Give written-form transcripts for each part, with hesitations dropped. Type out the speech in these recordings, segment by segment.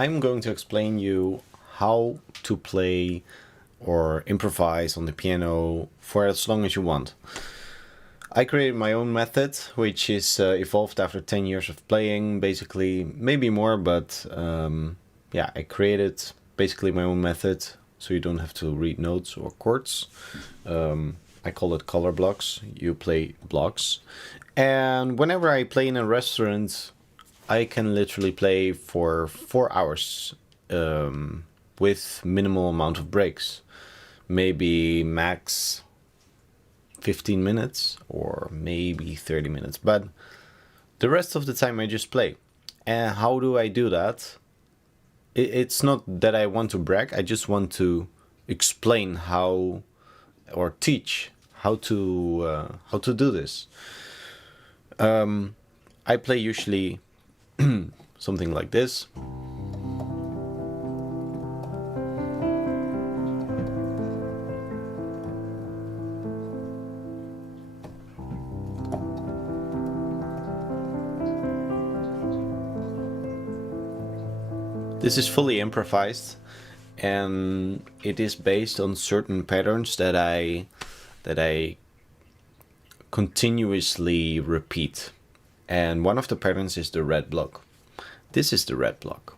I'm going to explain you how to play or improvise on the piano for as long as you want. I created my own method, which is evolved after 10 years of playing, basically, maybe more, but yeah, I created basically my own method, so you don't have to read notes or chords. I call it color blocks. You play blocks. And whenever I play in a restaurant, I can literally play for 4 hours with minimal amount of breaks. Maybe max 15 minutes or maybe 30 minutes. But the rest of the time I just play. And how do I do that? It's not that I want to brag. I just want to explain how, or teach how to do this. I play usually something like this. This is fully improvised, and it is based on certain patterns that I continuously repeat. And one of the patterns is the red block. This is the red block.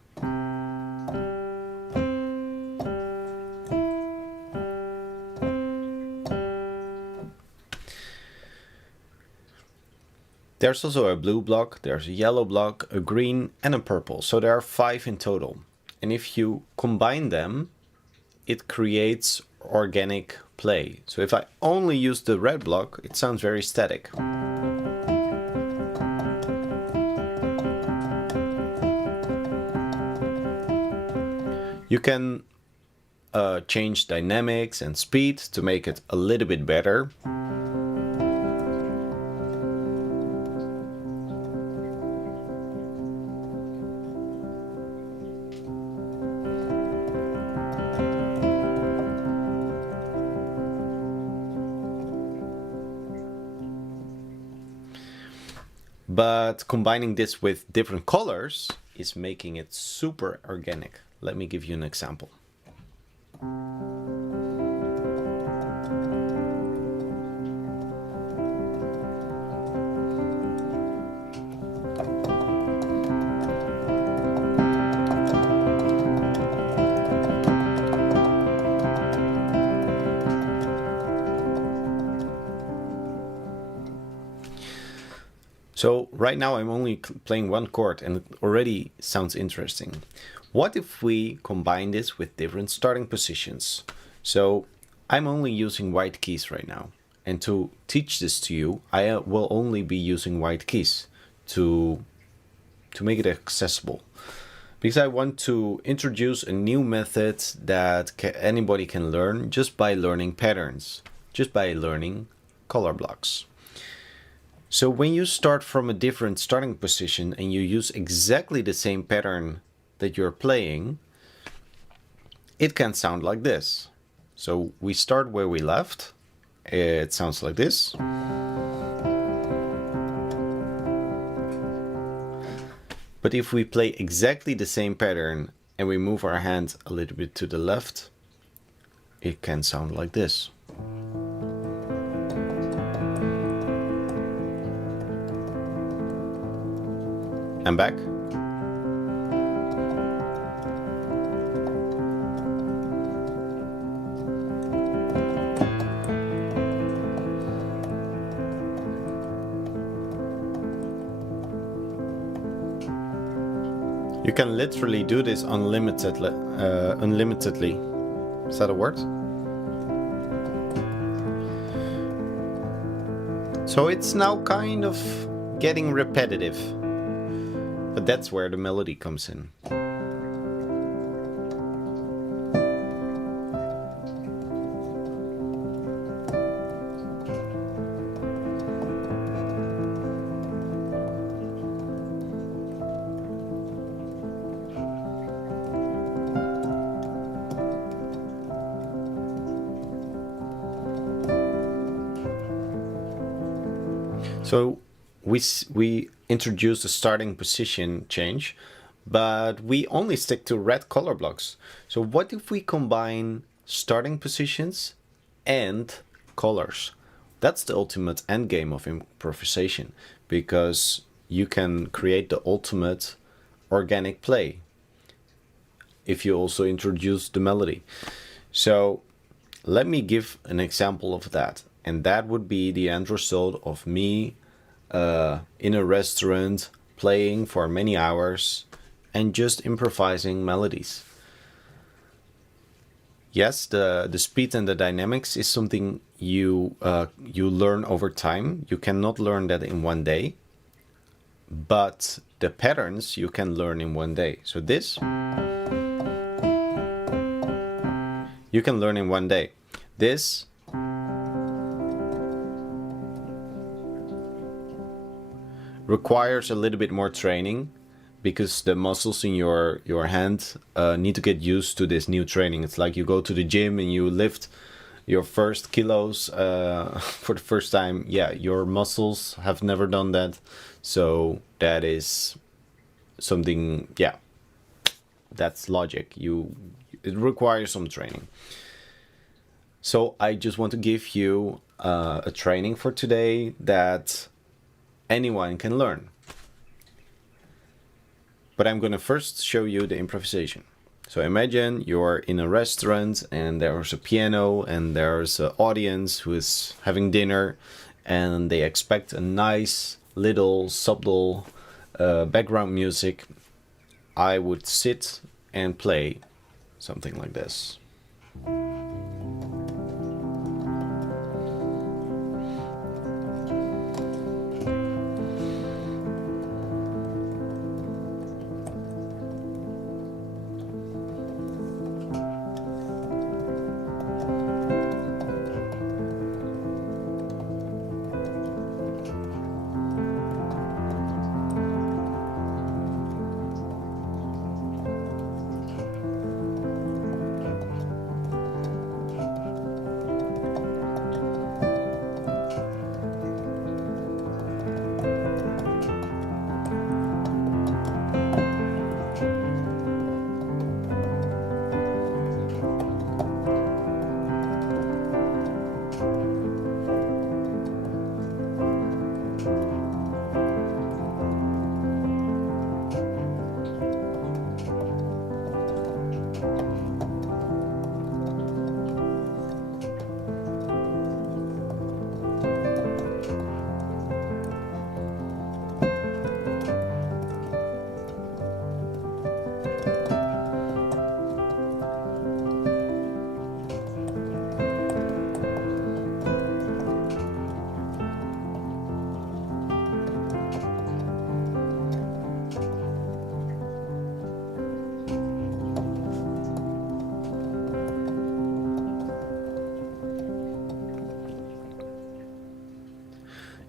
There's also a blue block, there's a yellow block, a green and a purple. So there are 5 in total. And if you combine them, it creates organic play. So if I only use the red block, it sounds very static. You can change dynamics and speed to make it a little bit better. But combining this with different colors is making it super organic. Let me give you an example. So right now I'm only playing one chord and it already sounds interesting. What if we combine this with different starting positions? So I'm only using white keys right now. And to teach this to you, I will only be using white keys to make it accessible. Because I want to introduce a new method that anybody can learn just by learning patterns, just by learning color blocks. So when you start from a different starting position and you use exactly the same pattern that you're playing, it can sound like this. So we start where we left. It sounds like this. But if we play exactly the same pattern and we move our hand a little bit to the left, it can sound like this. And back. You can literally do this unlimitedly. Is that a word? So it's now kind of getting repetitive. But that's where the melody comes in. So we introduced a starting position change, but we only stick to red color blocks. So what if we combine starting positions and colors? That's the ultimate end game of improvisation, because you can create the ultimate organic play if you also introduce the melody. So let me give an example of that, and that would be the end result of me in a restaurant playing for many hours and just improvising melodies. Yes, the speed and the dynamics is something you learn over time. You cannot learn that in one day, but the patterns you can learn in one day. So this you can learn in one day. This requires a little bit more training, because the muscles in your hand need to get used to this new training. It's like you go to the gym and you lift your first kilos for the first time. Yeah, your muscles have never done that. So that is something, yeah, that's logic. It requires some training. So I just want to give you a training for today that anyone can learn. But I'm going to first show you the improvisation. So imagine you're in a restaurant and there's a piano and there's an audience who is having dinner, and they expect a nice little subtle background music. I would sit and play something like this.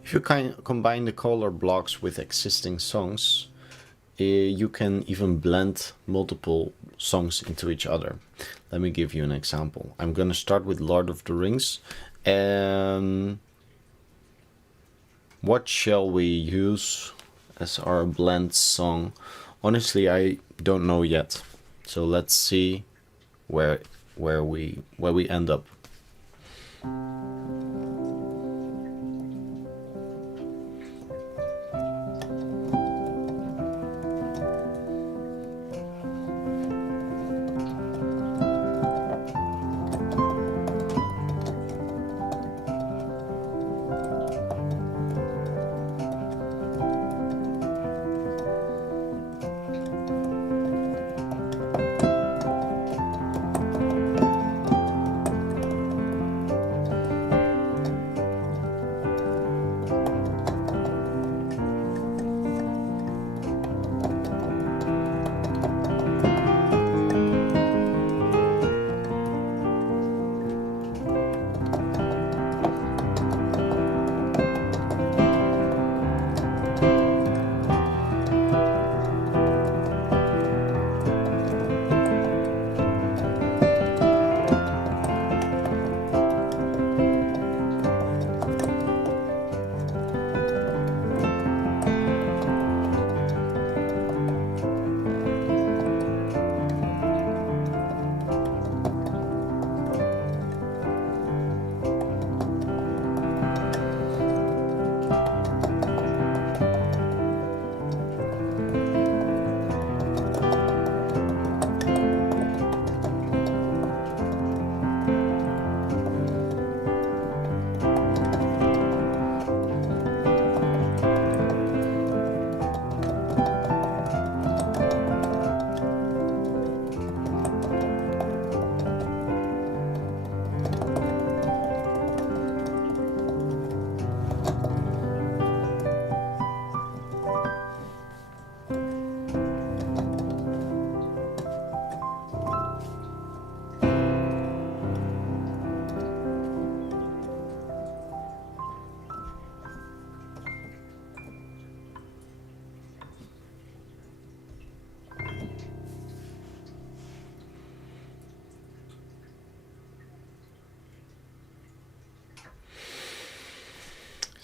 If you combine the color blocks with existing songs, you can even blend multiple songs into each other. Let me give you an example. I'm going to start with Lord of the Rings. And what shall we use as our blend song? Honestly, I don't know yet. So let's see where we end up.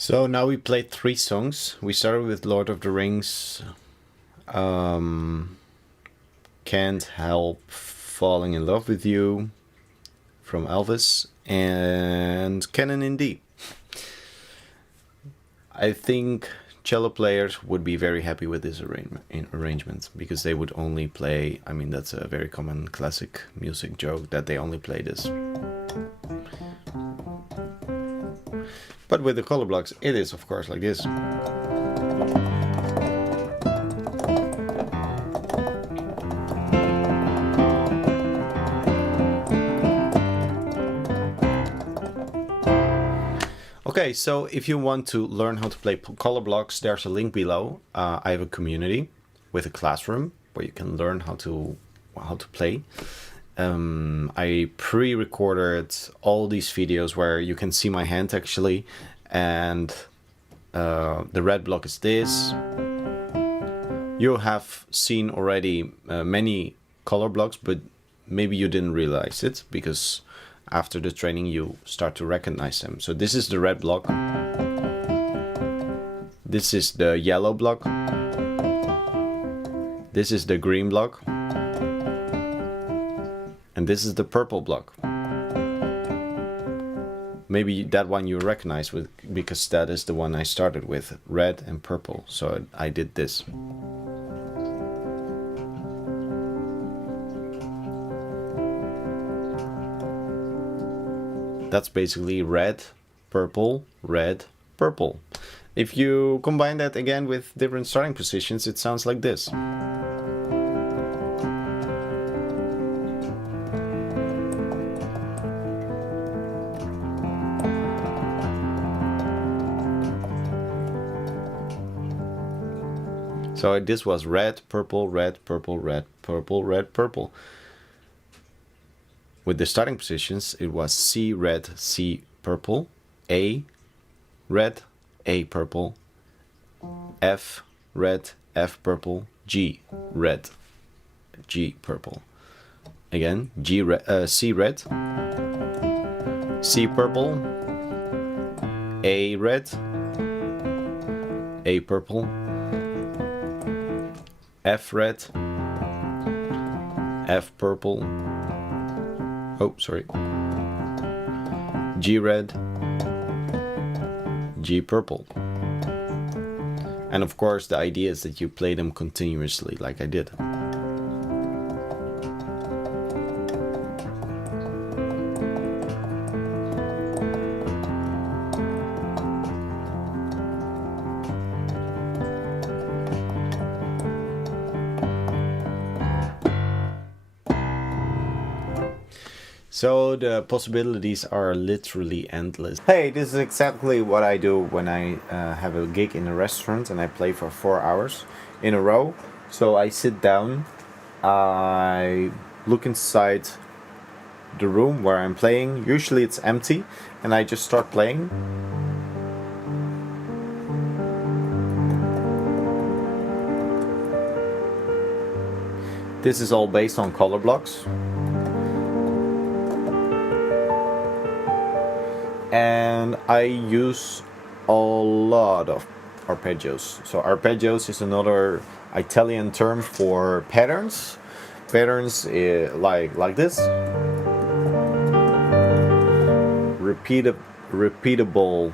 So now we played 3 songs. We started with Lord of the Rings, Can't Help Falling in Love with You from Elvis, and Canon in D. I think cello players would be very happy with this arrangement because they would only play, I mean, that's a very common classic music joke that they only play this. But with the color blocks, it is of course like this. Okay, so if you want to learn how to play color blocks, there's a link below. I have a community with a classroom where you can learn how to play. I pre-recorded all these videos where you can see my hand actually, and the red block is this. You have seen already many color blocks, but maybe you didn't realize it because after the training you start to recognize them. So this is the red block. This is the yellow block. This is the green block. And this is the purple block. Maybe that one you recognize because that is the one I started with, red and purple. So I did this. That's basically red, purple, red, purple. If you combine that again with different starting positions, it sounds like this. So this was red, purple, red, purple, red, purple, red, purple. With the starting positions, it was C, red, C, purple, A, red, A, purple, F, red, F, purple, G, red, G, purple. Again, G, C, red, C, purple, A, red, A, purple, F, red, F, purple, oh, sorry, G, red, G, purple. And of course the idea is that you play them continuously like I did. So the possibilities are literally endless. Hey, this is exactly what I do when I have a gig in a restaurant and I play for 4 hours in a row. So I sit down, I look inside the room where I'm playing. Usually it's empty, and I just start playing. This is all based on color blocks. And I use a lot of arpeggios. So arpeggios is another Italian term for patterns. Patterns like this. Repeatable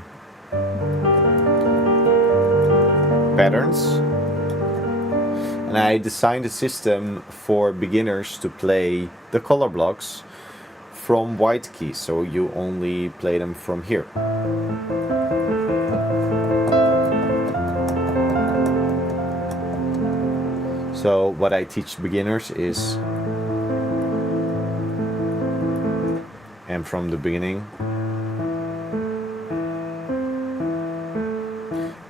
patterns. And I designed a system for beginners to play the color blocks from white keys, so you only play them from here. So what I teach beginners is, and from the beginning,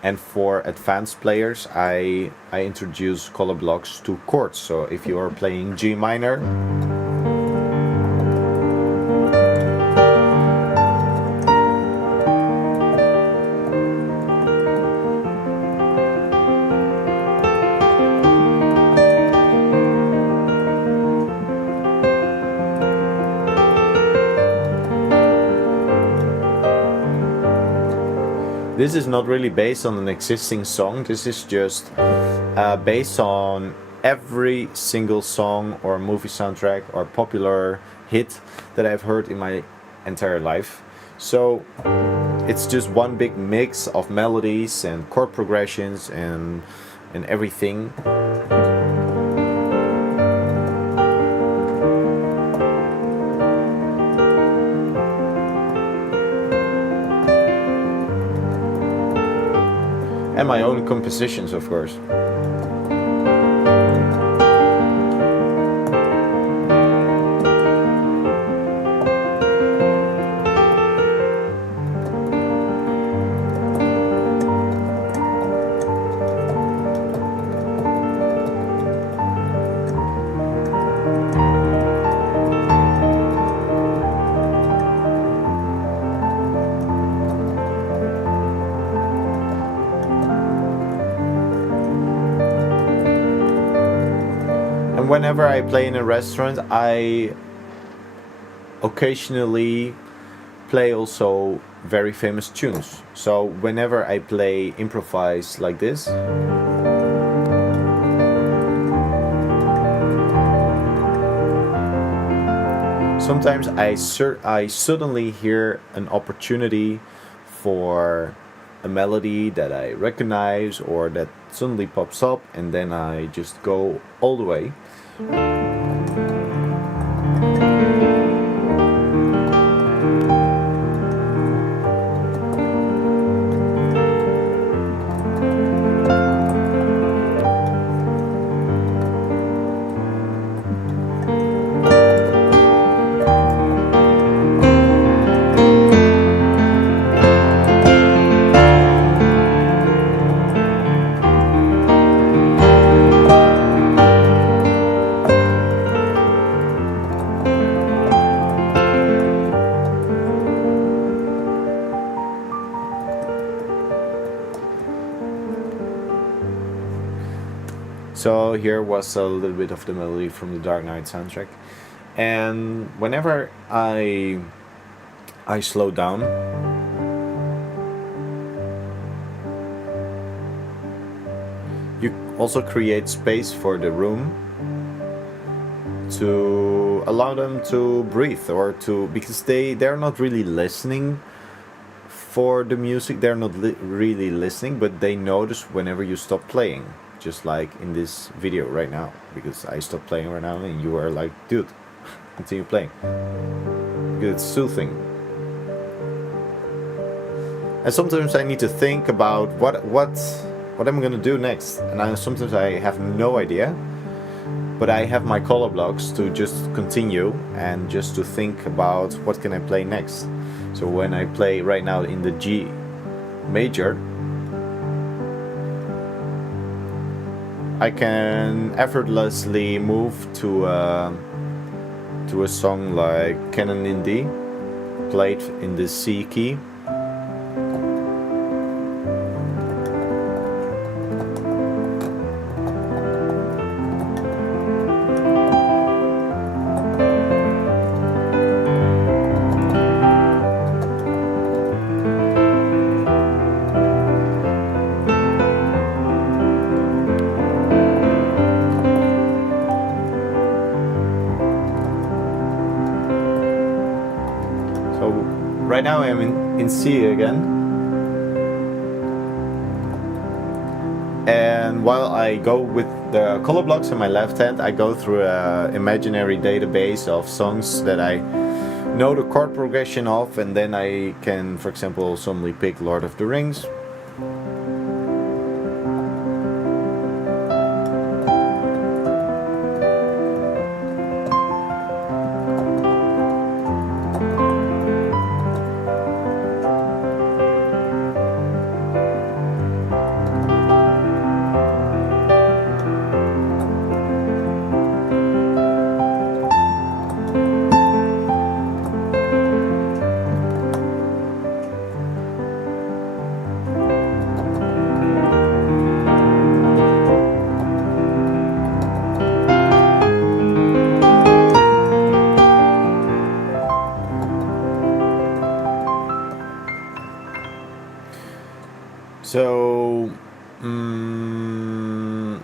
and for advanced players I introduce color blocks to chords. So if you are playing G minor, this is not really based on an existing song. This is just based on every single song or movie soundtrack or popular hit that I've heard in my entire life. So it's just one big mix of melodies and chord progressions and everything. And my own compositions, of course. Whenever I play in a restaurant, I occasionally play also very famous tunes. So whenever I play improvise like this, sometimes I suddenly hear an opportunity for a melody that I recognize or that suddenly pops up, and then I just go all the way. So here was a little bit of the melody from the Dark Knight soundtrack, and whenever I slow down, you also create space for the room to allow them to breathe, or to, because they're not really listening for the music, they're not really listening, but they notice whenever you stop playing. Just like in this video right now, because I stopped playing right now and you are like, dude, continue playing, because it's soothing. And sometimes I need to think about what I'm gonna do next, and sometimes I have no idea, but I have my color blocks to just continue and just to think about what can I play next. So when I play right now in the G major, I can effortlessly move to a song like Canon in D, played in the C key. Right now I am in C again, and while I go with the color blocks in my left hand, I go through an imaginary database of songs that I know the chord progression of, and then I can, for example, suddenly pick Lord of the Rings.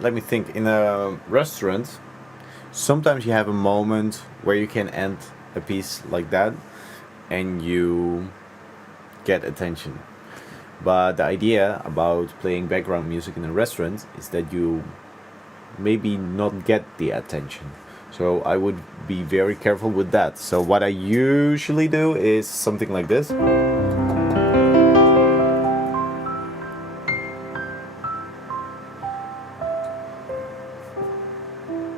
let me think. In a restaurant, sometimes you have a moment where you can end a piece like that, and you get attention. But the idea about playing background music in a restaurant is that you maybe not get the attention. So I would be very careful with that. So what I usually do is something like this.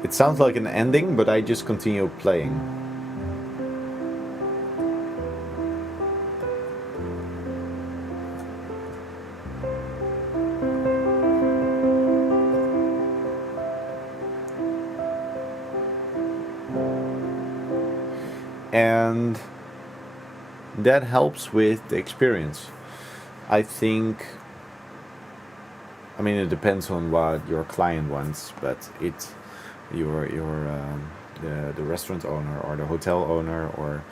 It sounds like an ending, but I just continue playing. And that helps with the experience. I think, I mean, it depends on what your client wants, but the restaurant owner or the hotel owner, or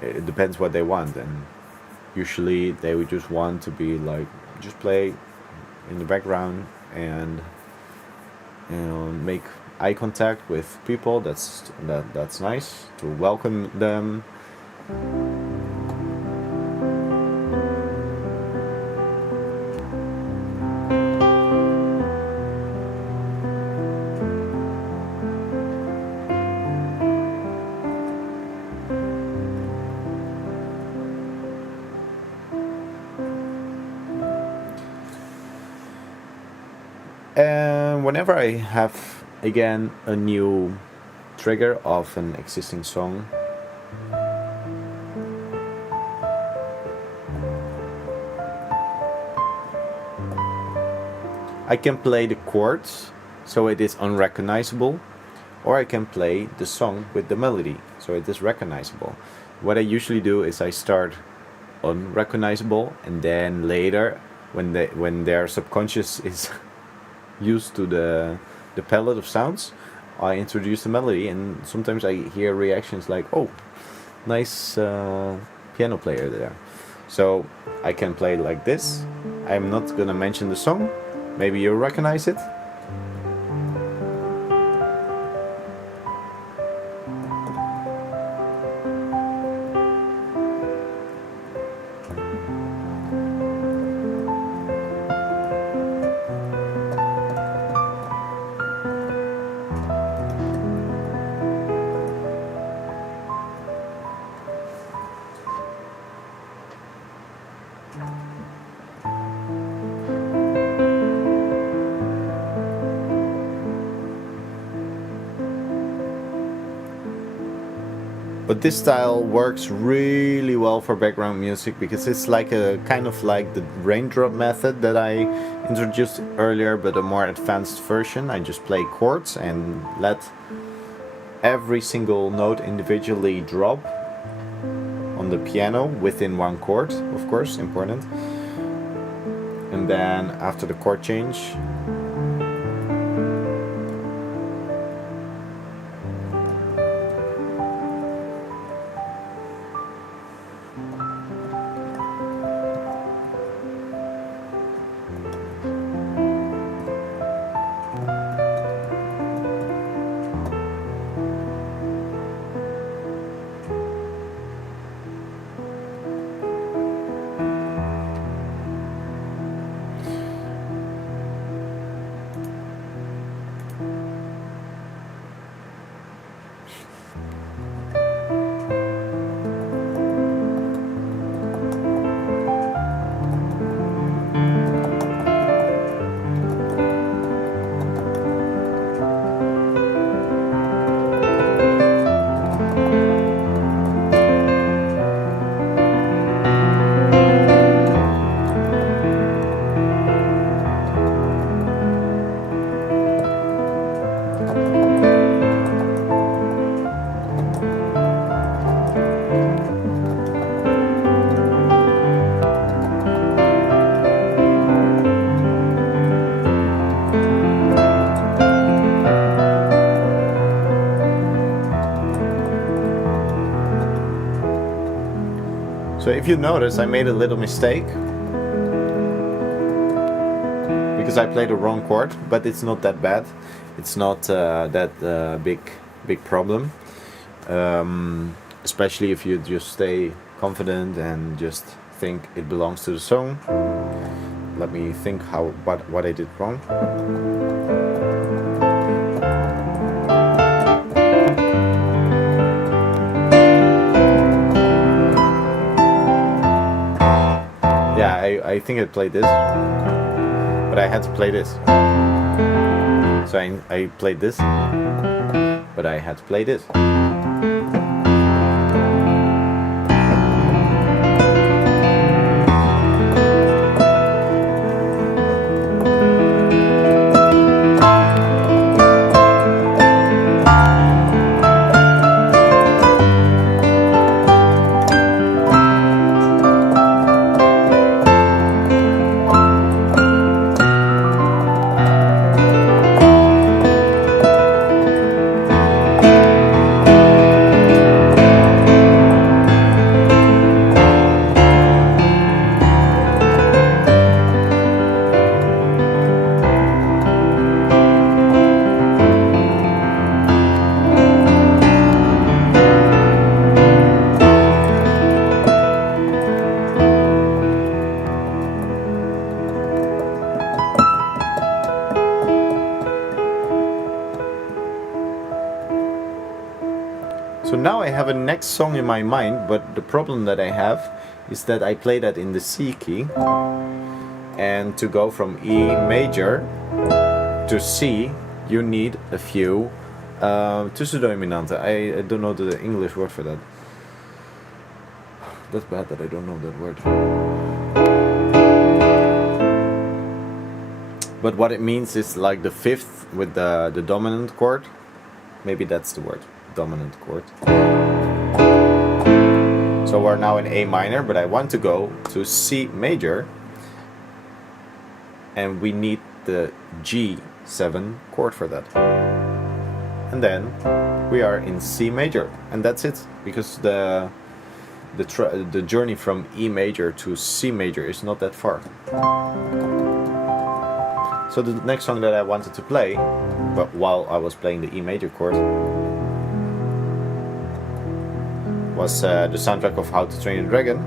it depends what they want. And usually they would just want to be like, just play in the background and make eye contact with people. That's nice to welcome them. And whenever I have again a new trigger of an existing song, I can play the chords so it is unrecognizable, or I can play the song with the melody so it is recognizable. What I usually do is I start unrecognizable, and then later when their subconscious is used to the palette of sounds, I introduce the melody, and sometimes I hear reactions like, oh, nice piano player there. So I can play like this. I'm not gonna mention the song, maybe you recognize it. But this style works really well for background music because it's like a kind of like the raindrop method that I introduced earlier, but a more advanced version. I just play chords and let every single note individually drop on the piano within one chord, of course, important. And then after the chord change, so if you notice, I made a little mistake because I played the wrong chord, but it's not that bad. It's not that big problem, especially if you just stay confident and just think it belongs to the song. Let me think what I did wrong. Yeah, I think I played this, but I had to play this. So I played this, but I had to play this. So now I have a next song in my mind, but the problem that I have is that I play that in the C key, and to go from E major to C you need a few tussendominanten. I don't know the English word for that. That's bad that I don't know that word. But what it means is like the fifth with the dominant chord. Maybe that's the word. Dominant chord. So we're now in A minor, but I want to go to C major, and we need the G7 chord for that. And then we are in C major, and that's it, because the journey from E major to C major is not that far. So the next song that I wanted to play, but while I was playing the E major chord, was the soundtrack of How to Train Your Dragon.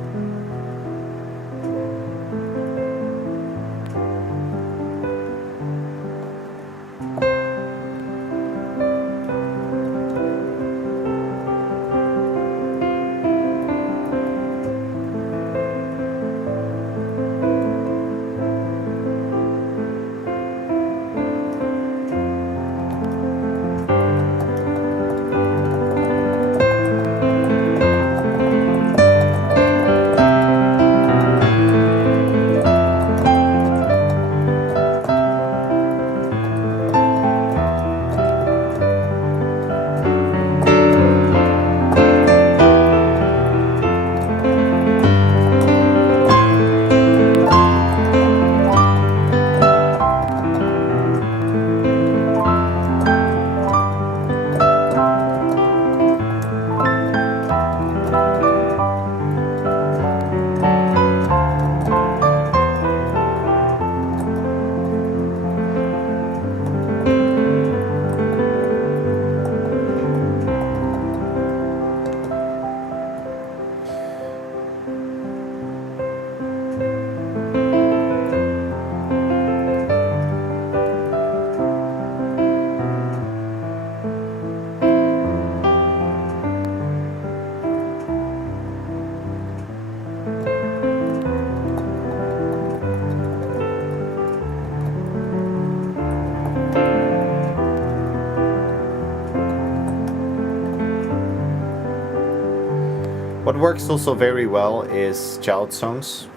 What works also very well is child songs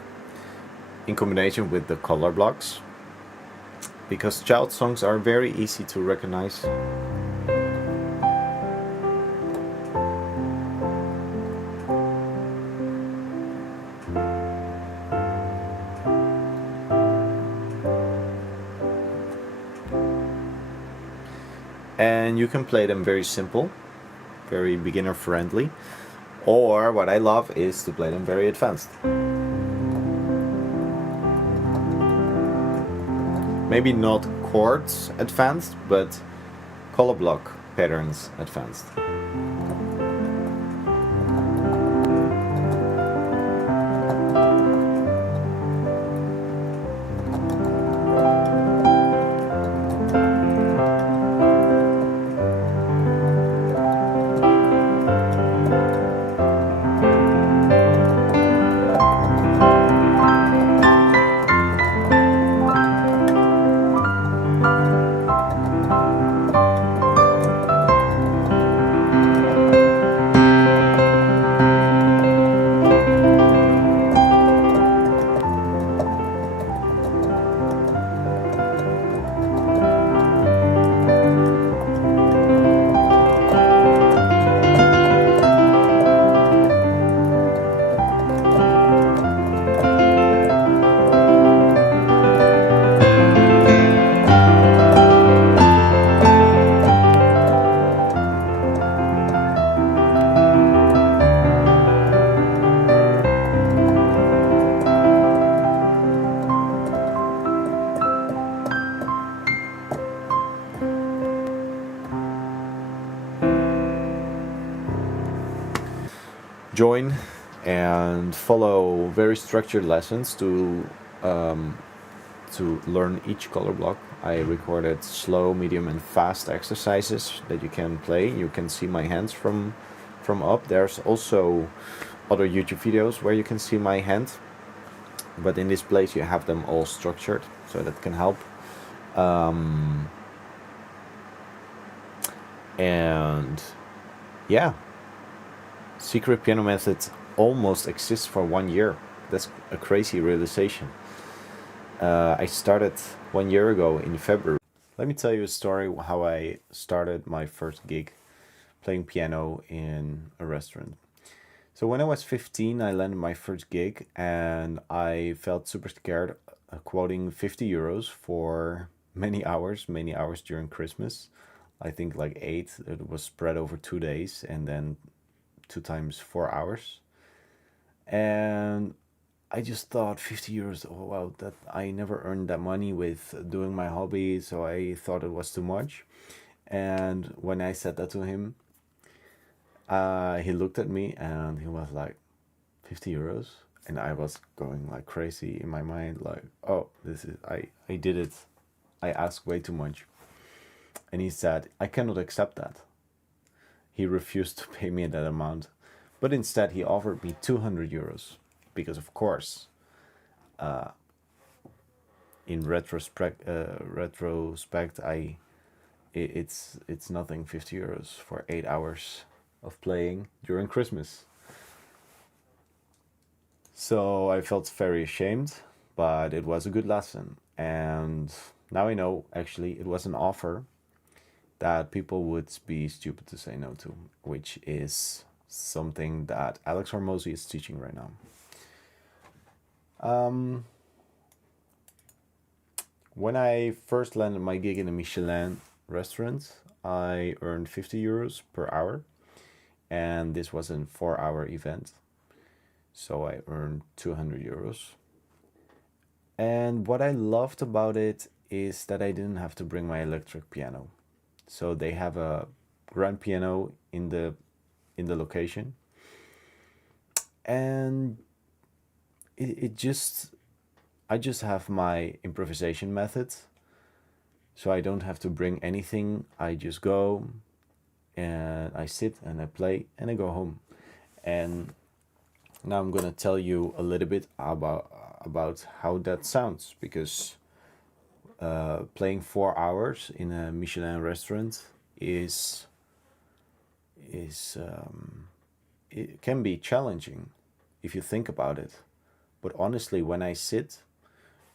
in combination with the color blocks, because child songs are very easy to recognize. And you can play them very simple, very beginner friendly, or what I love is to play them very Maybe not chords advanced, but color block patterns advanced. Join and follow very structured lessons to learn each color block. I recorded slow, medium, and fast exercises that you can play. You can see my hands from up. There's also other YouTube videos where you can see my hand, but in this place you have them all structured, so that can help. And yeah, Secret Piano Method almost exists for 1 year. That's a crazy realization. I started 1 year ago in February. Let me tell you a story how I started my first gig playing piano in a restaurant. So when I was 15, I landed my first gig and I felt super scared quoting 50 euros for many hours during Christmas. I think like 8, it was spread over 2 days and then 2 times 4 hours. And I just thought 50 euros, oh wow, that I never earned that money with doing my hobby, so I thought it was too much. And when I said that to him, he looked at me and he was like, 50 euros? And I was going like crazy in my mind, like, oh, I did it. I asked way too much. And he said, I cannot accept that. He refused to pay me that amount, but instead he offered me 200 euros. Because of course, in retrospect, it's nothing, 50 euros for 8 hours of playing during Christmas. So I felt very ashamed, but it was a good lesson. And now I know actually it was an offer that people would be stupid to say no to, which is something that Alex Hormozy is teaching right now. When I first landed my gig in a Michelin restaurant, I earned 50 euros per hour, and this was a 4-hour event, so I earned 200 euros. And what I loved about it is that I didn't have to bring my electric piano. So they have a grand piano in the location, and I just have my improvisation method, so I don't have to bring anything. I just go and I sit and I play and I go home. And now I'm gonna tell you a little bit about how that sounds, because playing 4 hours in a Michelin restaurant is it can be challenging if you think about it. But honestly, when I sit,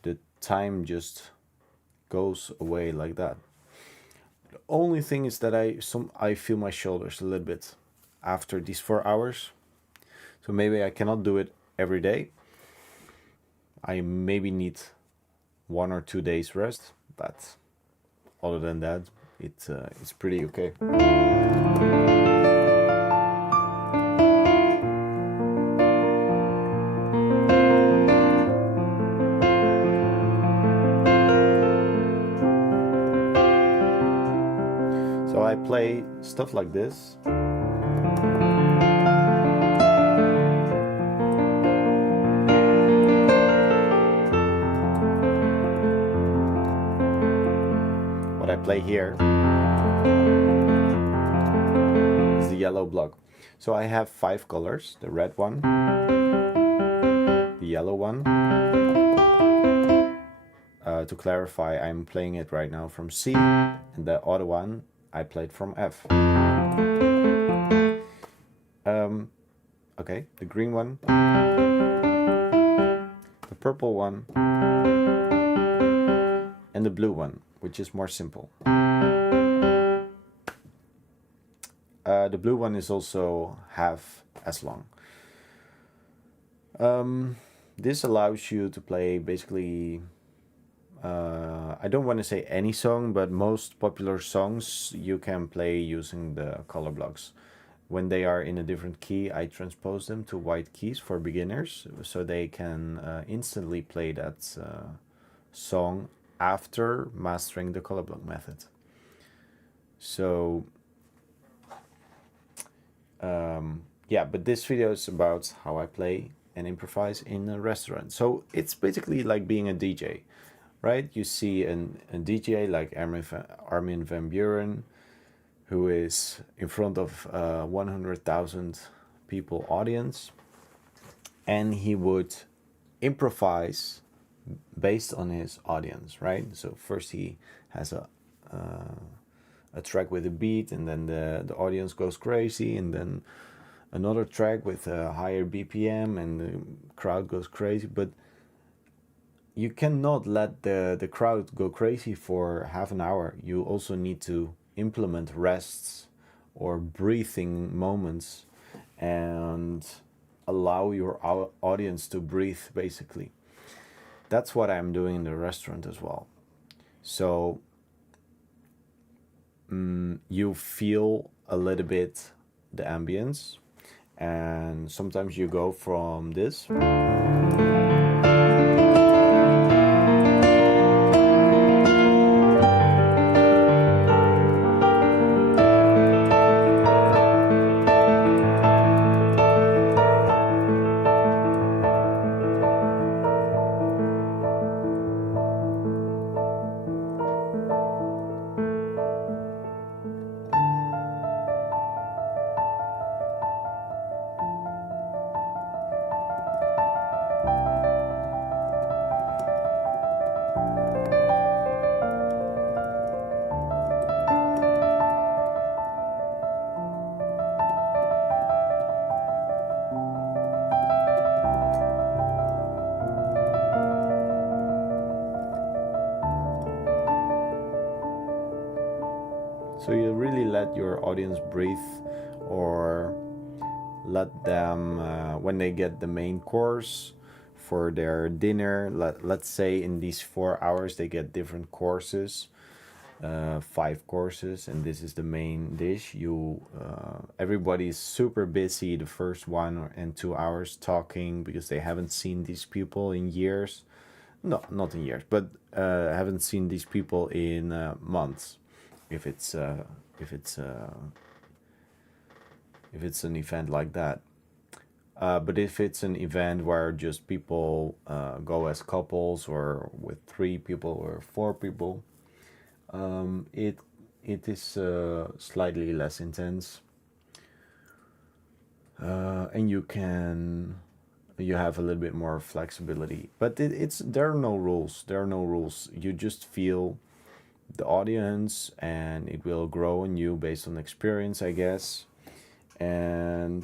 the time just goes away like that. The only thing is that I feel my shoulders a little bit after these 4 hours. So maybe I cannot do it every day. I maybe need 1 or 2 days rest, but other than that, it's pretty okay. play stuff like this. What I play here is the yellow block. So I have 5 colors: the red one, the yellow one. To clarify, I'm playing it right now from C, and the other one I played from F. Okay, the green one, the purple one, and the blue one, which is more simple. The blue one is also half as long. This allows you to play basically, I don't want to say any song, but most popular songs you can play using the color blocks. When they are in a different key, I transpose them to white keys for beginners, so they can instantly play that song after mastering the color block method. So yeah, but this video is about how I play and improvise in a restaurant. So it's basically like being a DJ, right? You see a DJ like Armin van Buuren, who is in front of 100,000 people audience, and he would improvise based on his audience, right? So first he has a track with a beat, and then the audience goes crazy, and then another track with a higher BPM, and the crowd goes crazy. But you cannot let the crowd go crazy for half an hour. You also need to implement rests or breathing moments and allow your audience to breathe, basically. That's what I'm doing in the restaurant as well. So you feel a little bit the ambience, and sometimes you go from this so you really let your audience breathe, or let them, when they get the main course for their dinner, let's say in these 4 hours they get different courses, 5 courses, and this is the main dish. Everybody's super busy the first 1 and 2 hours talking because they haven't seen these people in years. No, not in years, but haven't seen these people in months. If it's an event like that. But if it's an event where just people go as couples, or with 3 people or 4 people, it is slightly less intense, and you have a little bit more flexibility. But there are no rules. You just feel the audience, and it will grow on you based on experience, I guess. And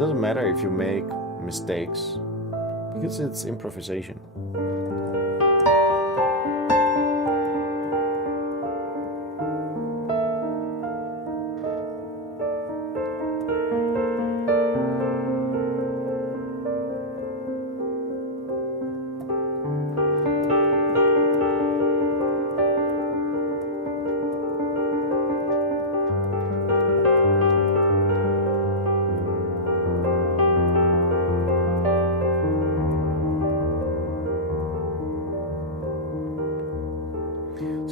doesn't matter if you make mistakes, because it's improvisation.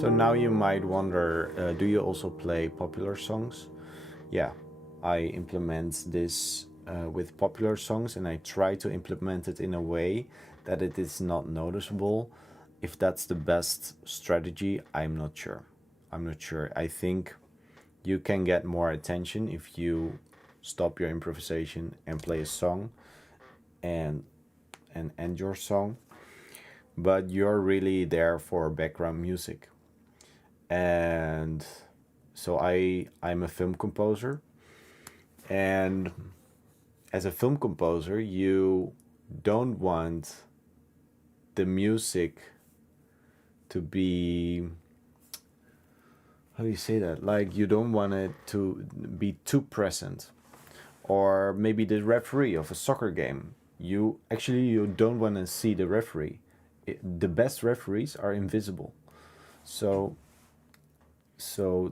So now you might wonder, do you also play popular songs? Yeah, I implement this with popular songs, and I try to implement it in a way that it is not noticeable. If that's the best strategy, I'm not sure. I think you can get more attention if you stop your improvisation and play a song and end your song, but you're really there for background music. And so I'm a film composer, and as a film composer, you don't want the music to be, how do you say that? Like, you don't want it to be too present. Or maybe the referee of a soccer game. You don't want to see the referee. The best referees are invisible. So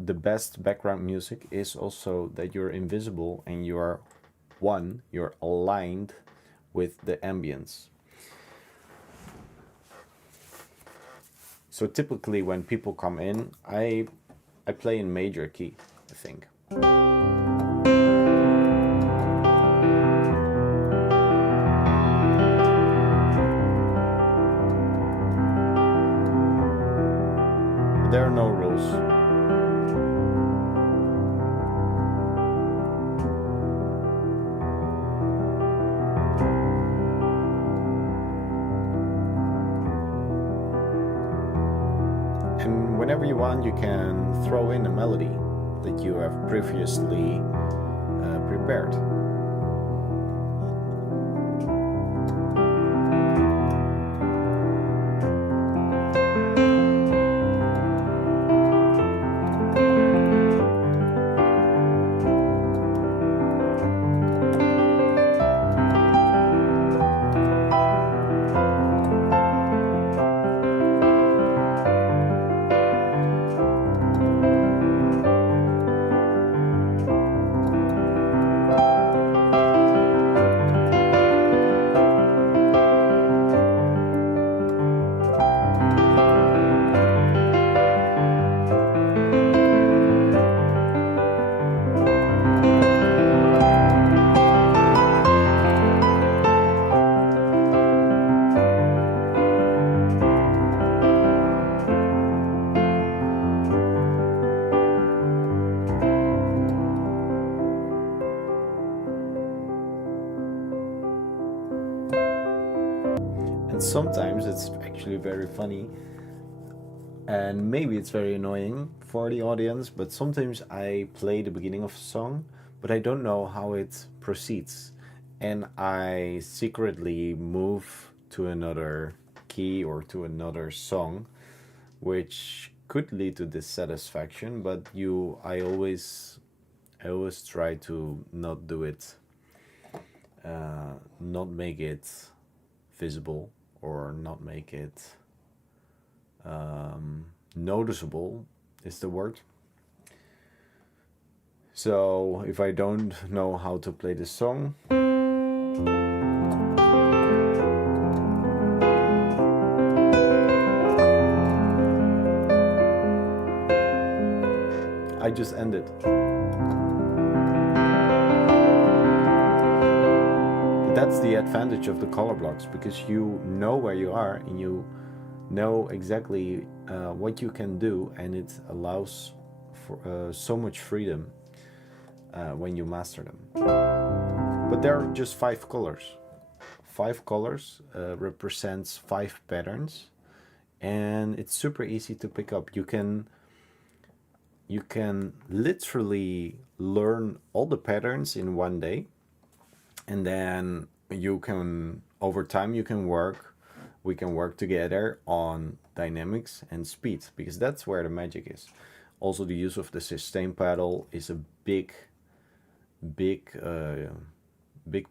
the best background music is also that you're invisible and you're aligned with the ambience. So typically when people come in, I play in major key, I think. There are no rules. And whenever you want, you can throw in a melody that you have previously prepared. And sometimes it's actually very funny, and maybe it's very annoying for the audience, but sometimes I play the beginning of a song, but I don't know how it proceeds, and I secretly move to another key or to another song, which could lead to dissatisfaction. But I always try to not do it, not make it visible, or not make it noticeable is the word. So if I don't know how to play the song, I just end it. That's the advantage of the color blocks, because you know where you are and you know exactly what you can do, and it allows for so much freedom when you master them. But there are just 5 colors. 5 colors represents 5 patterns, and it's super easy to pick up. You can literally learn all the patterns in one day, and then you can, over time, we can work together on dynamics and speed, because that's where the magic is. Also, the use of the sustain pedal is a big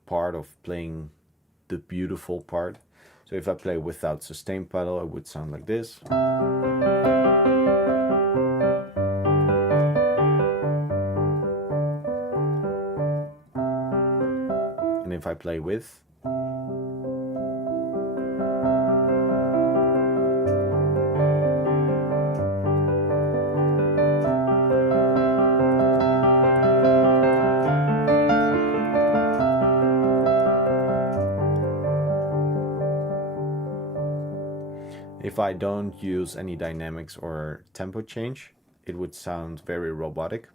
part of playing the beautiful part. So if I play without sustain pedal, it would sound like this. And if I play with, If I don't use any dynamics or tempo change, it would sound very robotic.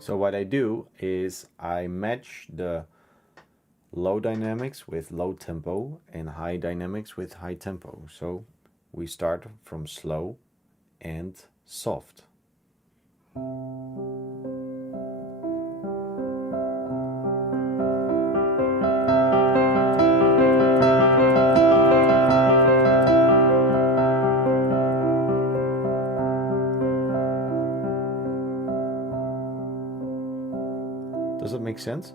So what I do is I match the low dynamics with low tempo and high dynamics with high tempo. So we start from slow and soft. Does that make sense?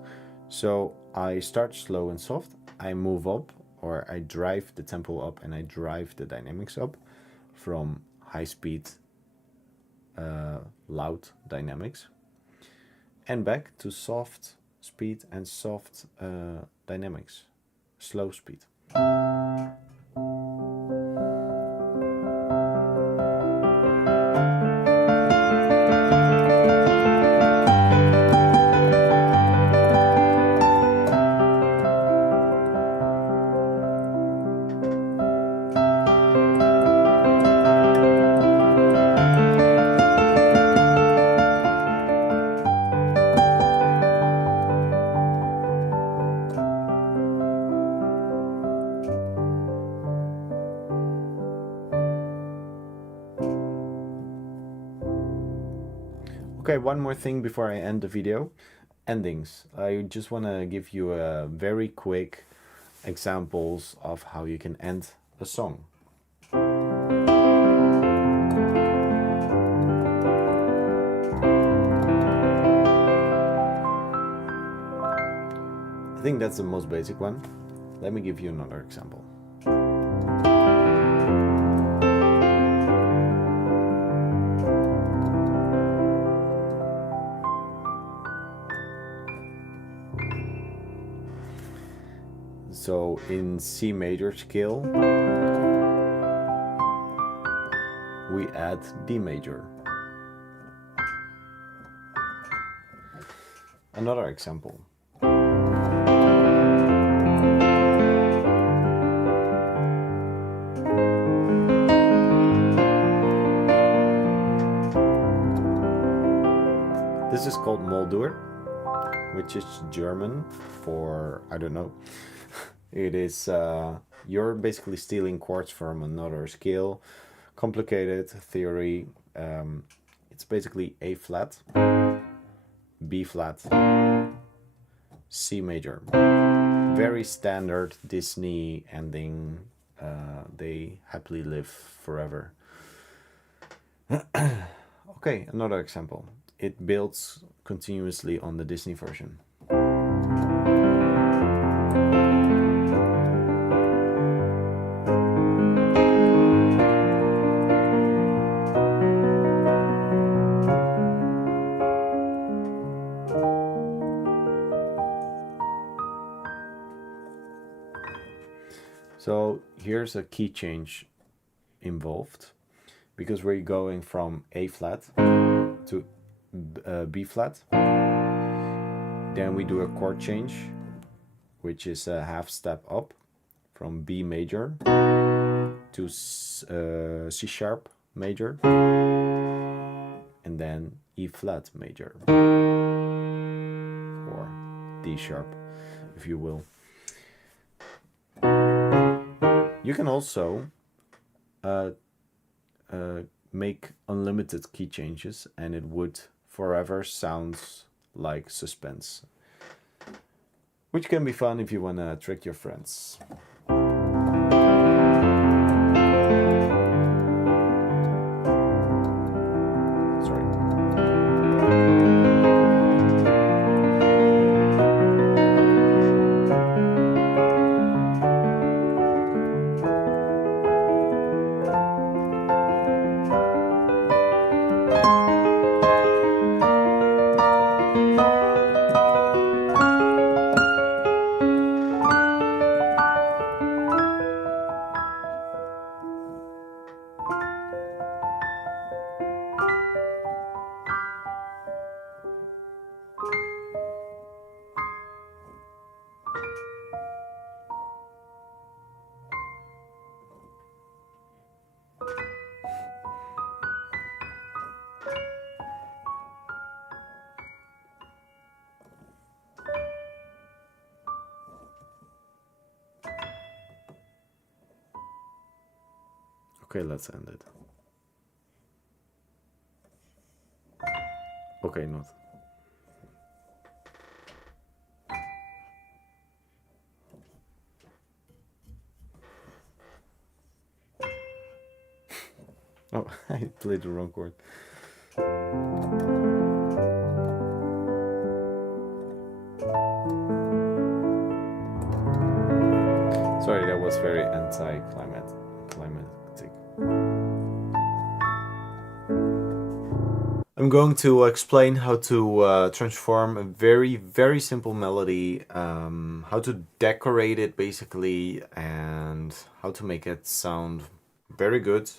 So I start slow and soft, I move up, or I drive the tempo up and I drive the dynamics up from high speed, loud dynamics, and back to soft speed and soft dynamics, slow speed. Okay, one more thing before I end the video. Endings. I just want to give you a very quick examples of how you can end a song. I think that's the most basic one. Let me give you another example. So in C major scale, we add D major. Another example. This is called Moldur, which is German for, I don't know. It is, you're basically stealing chords from another scale. Complicated theory. It's basically A flat, B flat, C major. Very standard Disney ending. They happily live forever. Okay, another example. It builds continuously on the Disney version. So here's a key change involved, because we're going from A flat to B flat. Then we do a chord change, which is a half step up from B major to C sharp major, and then E flat major, or D sharp, if you will. You can also make unlimited key changes, and it would forever sound like suspense, which can be fun if you want to trick your friends. Okay, let's end it. Okay, not. Oh, I played the wrong chord. Sorry, that was very anti-climatic. I'm going to explain how to transform a very, very simple melody, how to decorate it basically, and how to make it sound very good.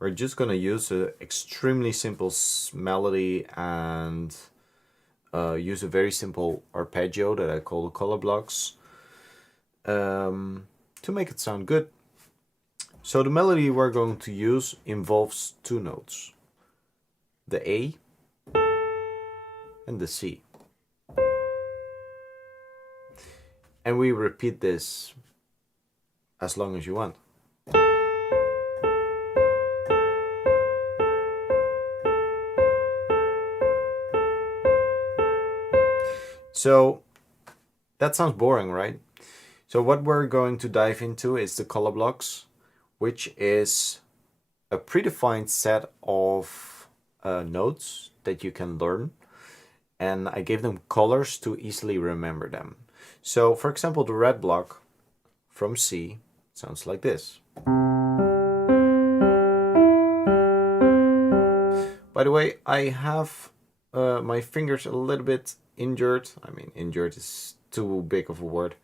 We're just going to use an extremely simple melody and use a very simple arpeggio that I call the color blocks to make it sound good. So the melody we're going to use involves two notes, the A and the C. And we repeat this as long as you want. So that sounds boring, right? So what we're going to dive into is the color blocks, which is a predefined set of notes that you can learn. And I gave them colors to easily remember them. So for example, the red block from C sounds like this. By the way, I have my fingers a little bit injured. I mean, injured is too big of a word.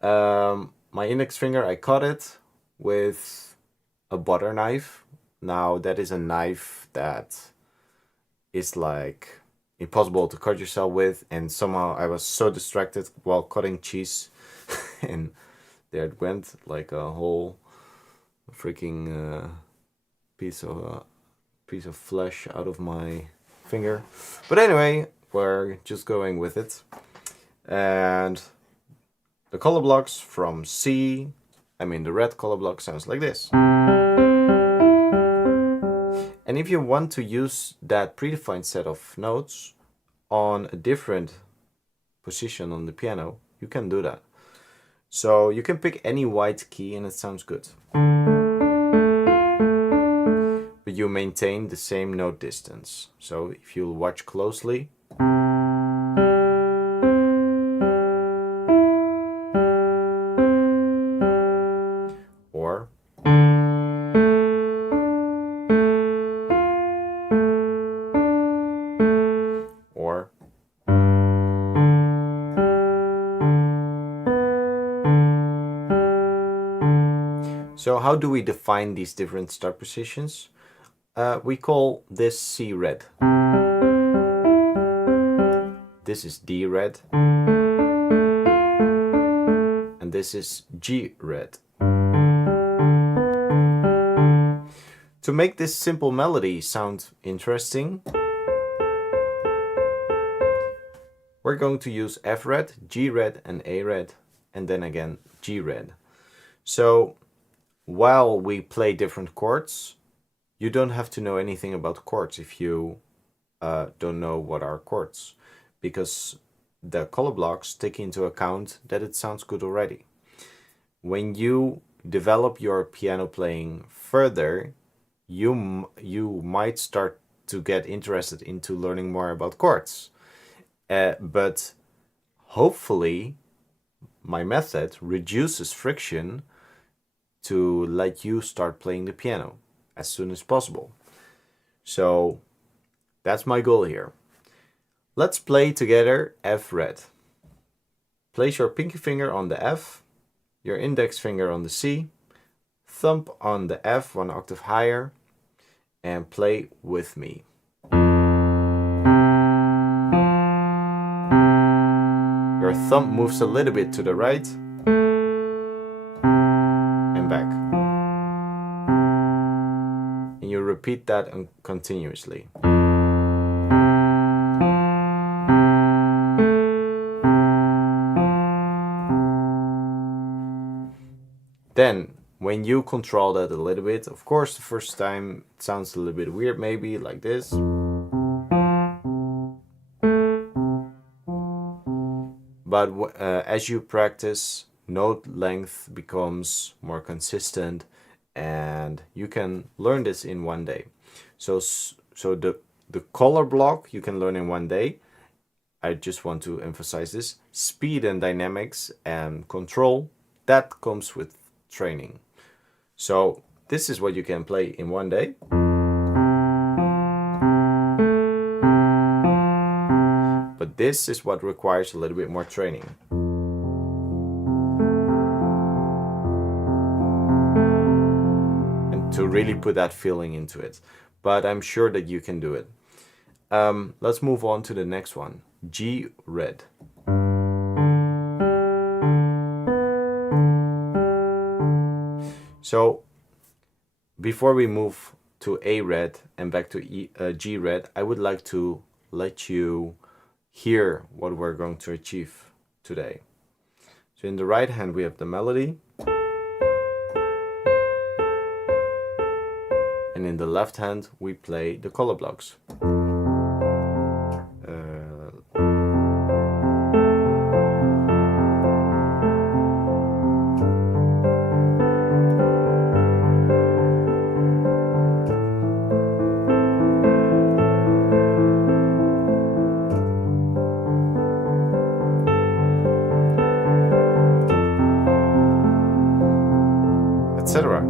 My index finger, I cut it with a butter knife. Now that is a knife that is like impossible to cut yourself with, and somehow I was so distracted while cutting cheese and there it went, like a whole freaking piece of flesh out of my finger. But anyway, we're just going with it. And the color blocks from C, the red color block sounds like this. And if you want to use that predefined set of notes on a different position on the piano, you can do that. So you can pick any white key and it sounds good. But you maintain the same note distance. So if you watch closely, or so how do we define these different start positions? We call this C red. This is D red. And this is G red. To make this simple melody sound interesting, we're going to use F red, G red, and A red, and then again G red. So while we play different chords, you don't have to know anything about chords if you don't know what are chords, because the color blocks take into account that it sounds good already. When you develop your piano playing further, you might start to get interested into learning more about chords. But hopefully my method reduces friction to let you start playing the piano as soon as possible. So that's my goal here. Let's play together F red. Place your pinky finger on the F, your index finger on the C, thumb on the F 1 octave higher, and play with me. Your thumb moves a little bit to the right and back. And you repeat that continuously. Then, when you control that a little bit, of course, the first time it sounds a little bit weird, maybe like this. But as you practice, note length becomes more consistent, and you can learn this in one day. So the color block you can learn in one day. I just want to emphasize this. Speed and dynamics and control, that comes with training. So this is what you can play in one day. But this is what requires a little bit more training. And to really put that feeling into it. But I'm sure that you can do it. Let's move on to the next one. G red. So before we move to A red and back to G red, I would like to let you hear what we're going to achieve today. So in the right hand we have the melody, and in the left hand we play the color blocks. Etc.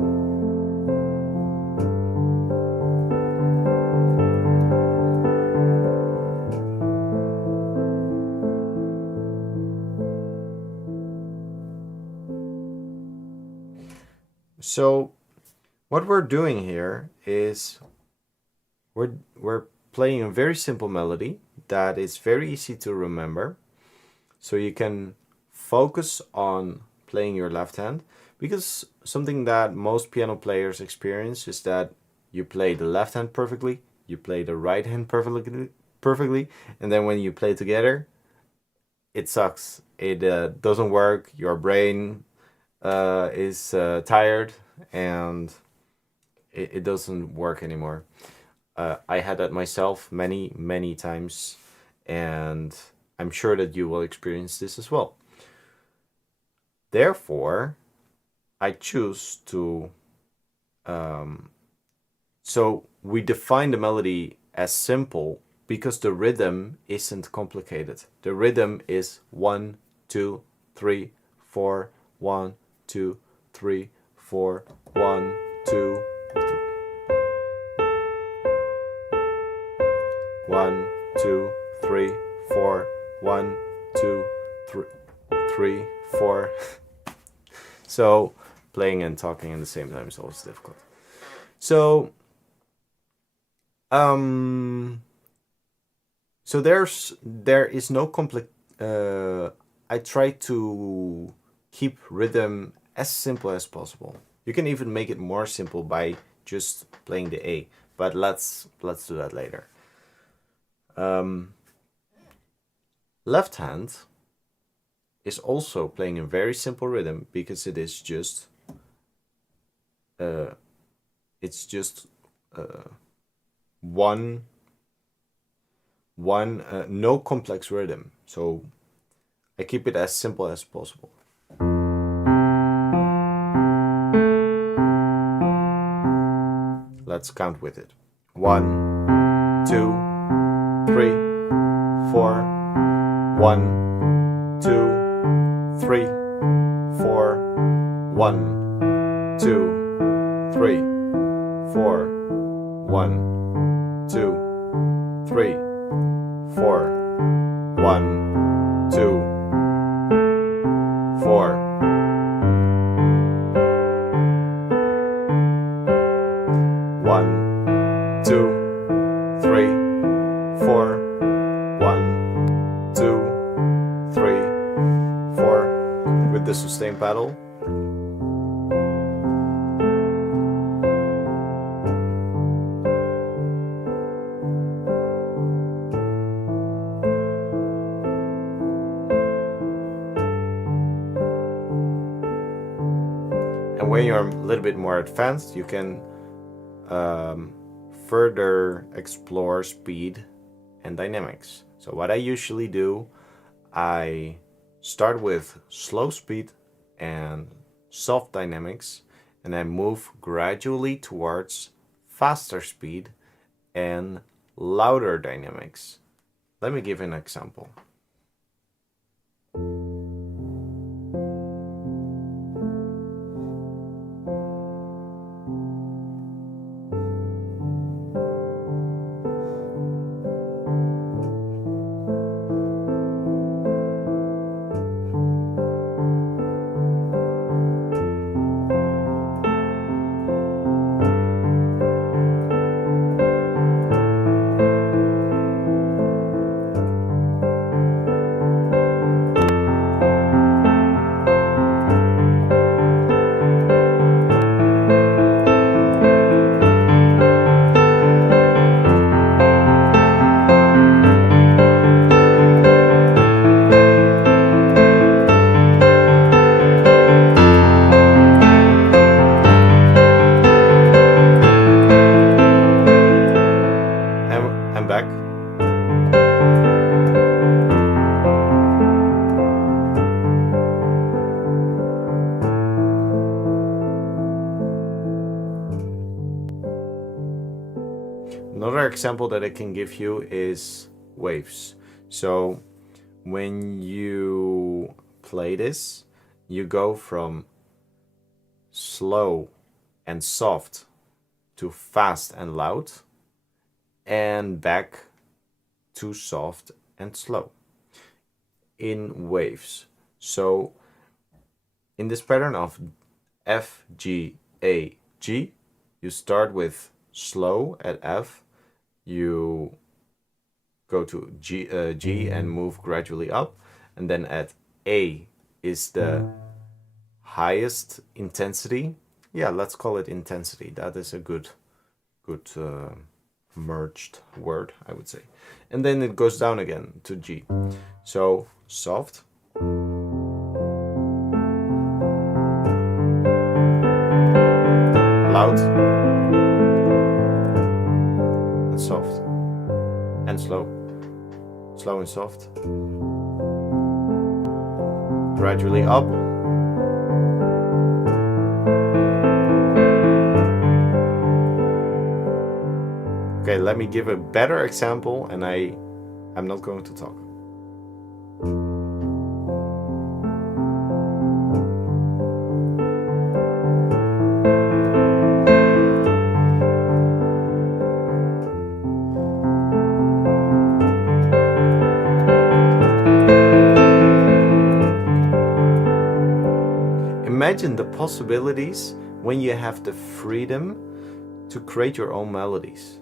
So what we're doing here is we're playing a very simple melody that is very easy to remember. So you can focus on playing your left hand, because something that most piano players experience is that you play the left hand perfectly, you play the right hand perfectly, and then when you play together, it sucks. It doesn't work. Your brain is tired, and it doesn't work anymore. I had that myself many times, and I'm sure that you will experience this as well. Therefore, I choose to, so we define the melody as simple because the rhythm isn't complicated. The rhythm is 1, 2, 3, 4, 1, 2, 3, 4, 1, 2, 3. 1, 2, 3, 4, 1, 2, 3, 4. So playing and talking at the same time is always difficult. So so there is no complex. I try to keep rhythm as simple as possible. You can even make it more simple by just playing the A, but let's do that later. Left hand is also playing a very simple rhythm because it is just one no complex rhythm. So I keep it as simple as possible. Let's count with it. 1, 2, 3, 4. 1, 2, 3, 4. 1, 2, 3, 4. 1, 2, 3, 4. 1, 2, 4. 1, 2, 3, 4. 1, 2, 3, 4. With the sustain pedal. And when you're a little bit more advanced, you can further explore speed and dynamics. So what I usually do, I start with slow speed and soft dynamics, and I move gradually towards faster speed and louder dynamics. Let me give an example. I'm back. Another example that I can give you is waves. So when you play this, you go from slow and soft to fast and loud, and back to soft and slow in waves. So in this pattern of F, G, A, G, you start with slow at F, you go to G and move gradually up, and then at A is the highest intensity. Yeah, let's call it intensity. That is a good merged word, I would say. And then it goes down again to G. So soft, loud, and soft, and slow, slow and soft, gradually up, okay, let me give a better example, and I'm not going to talk. Imagine the possibilities when you have the freedom to create your own melodies.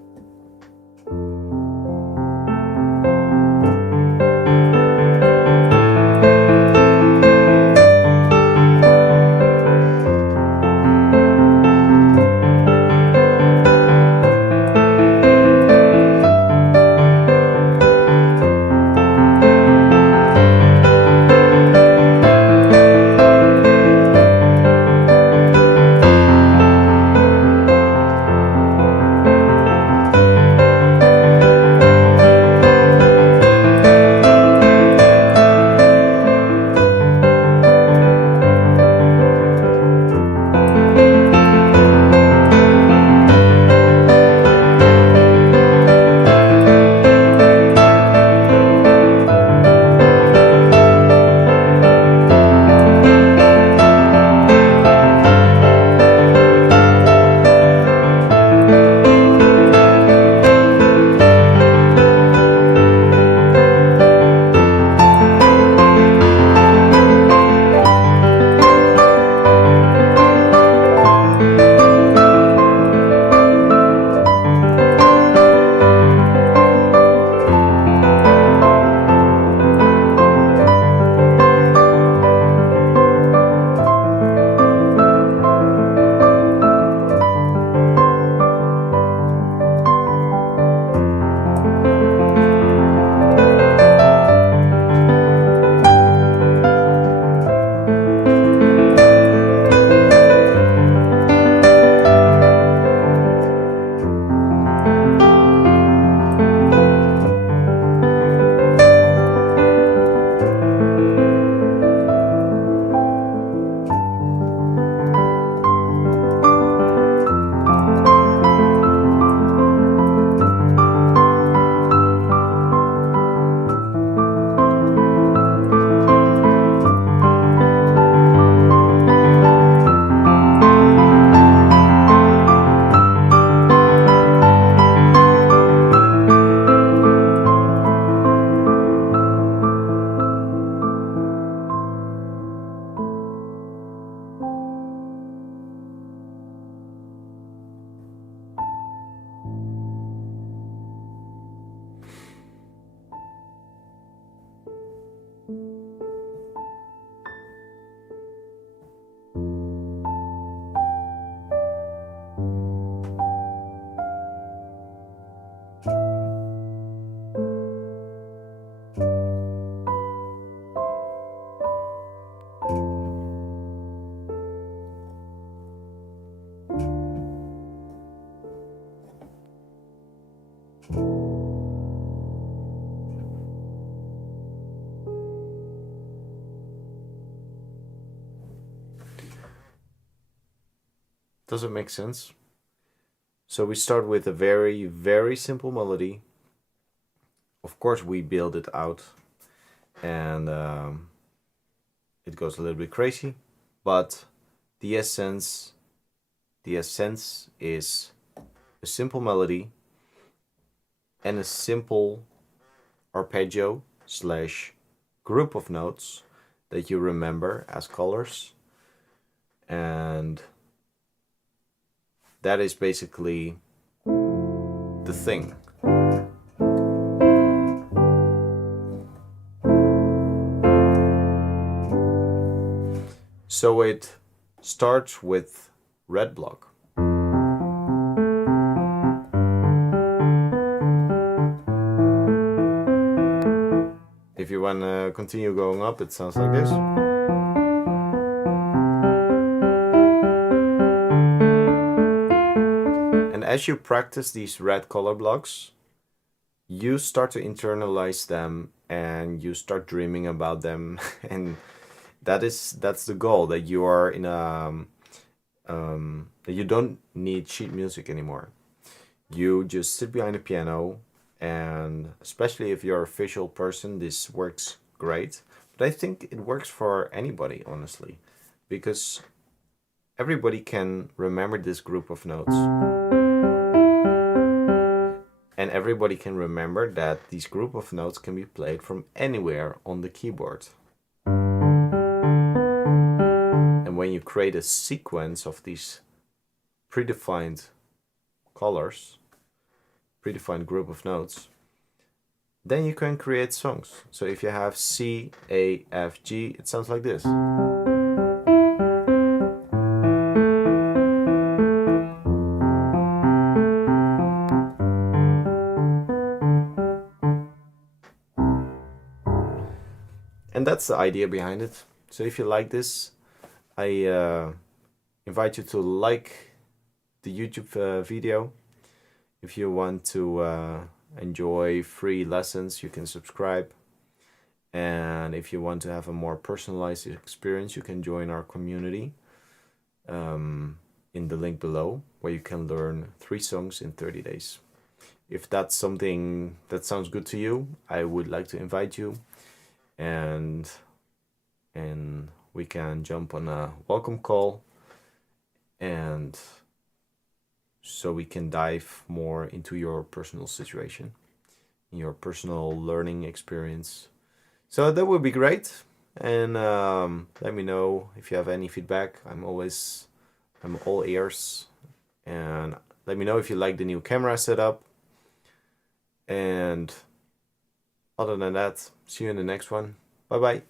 Does it make sense? So we start with a very, very simple melody. Of course, we build it out, and it goes a little bit crazy, but the essence is a simple melody and a simple arpeggio slash group of notes that you remember as colors, and that is basically the thing. So it starts with red block. If you want to continue going up, it sounds like this. And as you practice these red color blocks, you start to internalize them and you start dreaming about them. And that's the goal, that you are in a that you don't need sheet music anymore. You just sit behind a piano, and especially if you're a visual person, this works great. But I think it works for anybody, honestly, because everybody can remember this group of notes. And everybody can remember that these group of notes can be played from anywhere on the keyboard. And when you create a sequence of these predefined colors, predefined group of notes, then you can create songs. So if you have C, A, F, G, it sounds like this. And that's the idea behind it. So if you like this, I invite you to like the YouTube video. If you want to enjoy free lessons, you can subscribe. And if you want to have a more personalized experience, you can join our community in the link below, where you can learn 3 songs in 30 days. If that's something that sounds good to you, I would like to invite you, and we can jump on a welcome call, and so we can dive more into your personal situation, your personal learning experience. So that would be great. And let me know if you have any feedback. I'm all ears. And let me know if you like the new camera setup. And other than that, see you in the next one. Bye bye.